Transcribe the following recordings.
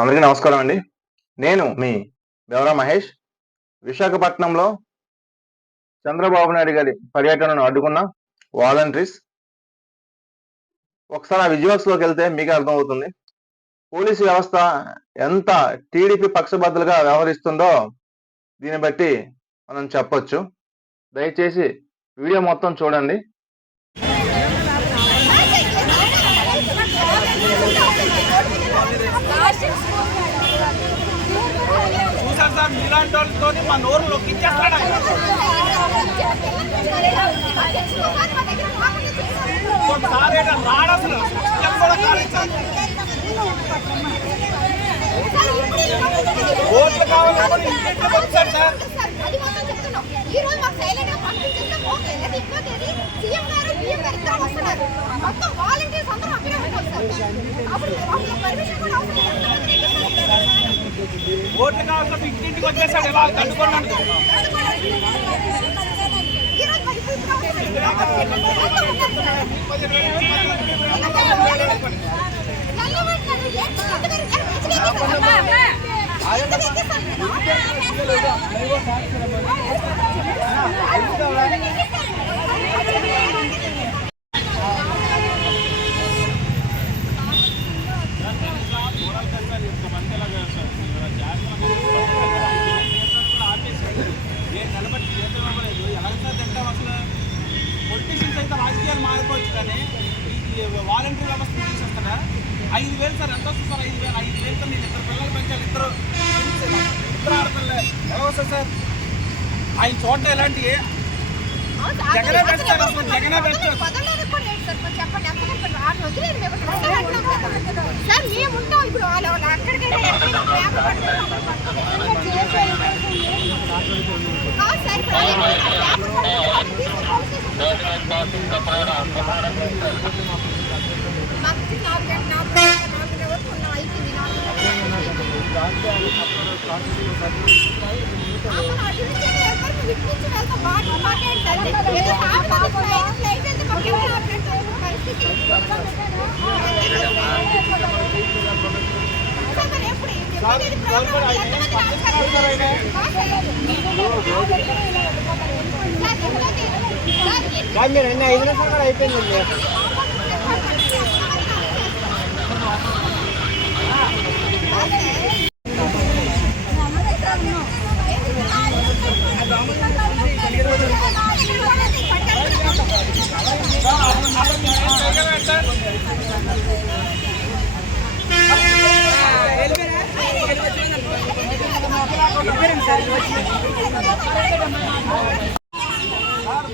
అందరికీ నమస్కారం అండి. నేను మీ బెవరా మహేష్. విశాఖపట్నంలో చంద్రబాబు నాయుడు గారి పర్యటనను అడ్డుకున్న వాలంటీర్స్. ఒకసారి ఆ విజువల్స్‌లోకి వెళ్తే మీకే అర్థమవుతుంది. పోలీసు వ్యవస్థ ఎంత టీడీపీ పక్షపాతులుగా వ్యవహరిస్తుందో దీన్ని బట్టి మనం చెప్పొచ్చు. దయచేసి వీడియో మొత్తం చూడండి. చూసారు సార్, మీలాంటి వాళ్ళతో మా నోరు నొక్కించేస్తాడు. రాడు అసలు కూడా కాలేదు. ఓట్లు కావాలని ఇంటికి వచ్చారు సార్. ఓట్లు కావాల్సిన ఇంటింటికి వచ్చేసాడు. ఇలా కట్టుకున్నాడు. పొలిటీషియన్స్ అయితే రాజకీయాలు మారిపోవచ్చు, కానీ ఈ వాలంటీర్ వ్యవస్థ తీసేస్తారా? 5,000 సార్. ఎంత వస్తుంది సార్? 5,000 నేను 2 పిల్లలు పెంచాలి. ఇద్దరు ఆడపిల్లలే ఎలా వస్తుంది సార్? ఆయన చోట్ల ఎలాంటివి జగనే పెంచుతారు. అసలు జగనే పెంచుతారు. మీరు అన్ని 5 నిమిషాలు కూడా అయిపోయిందండి.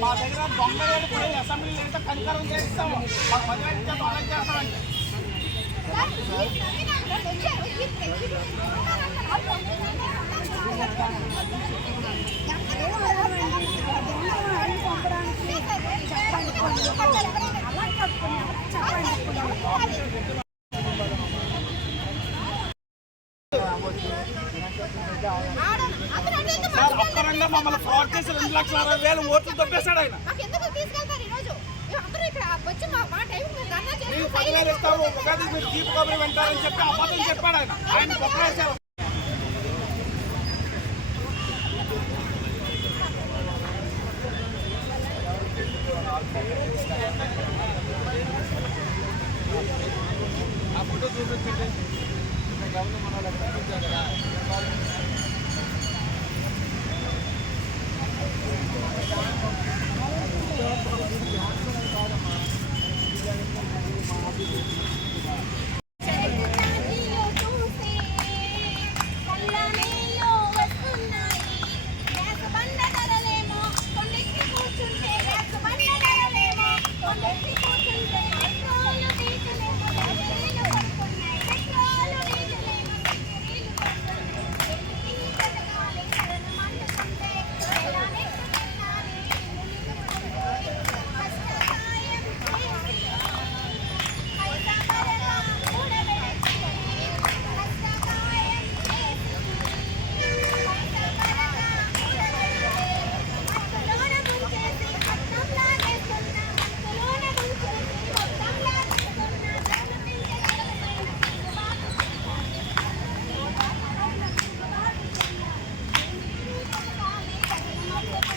మా దగ్గర దొంగలు కూడా అసెంబ్లీ లేదా కనికరం చేస్తాము. మాకు 10,000 బాగా చేస్తామండి. అప్పరంగా మమ్మల్ని ఫ్రాడ్ చేసి 2,60,000 ఓట్లు తప్పేశాడు ఆయన. మేము 10,000 ఇస్తాము, ఉగాది మీరు జీపు కబురు వింటారని చెప్పి అబద్ధం చెప్పాడు ఆయన. ఆయన కొట్టేశారు. ఆ ఫోటో చూపించండి. గవర్నమెంట్ మన వాళ్ళు పంపించారు కదా.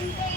అంటే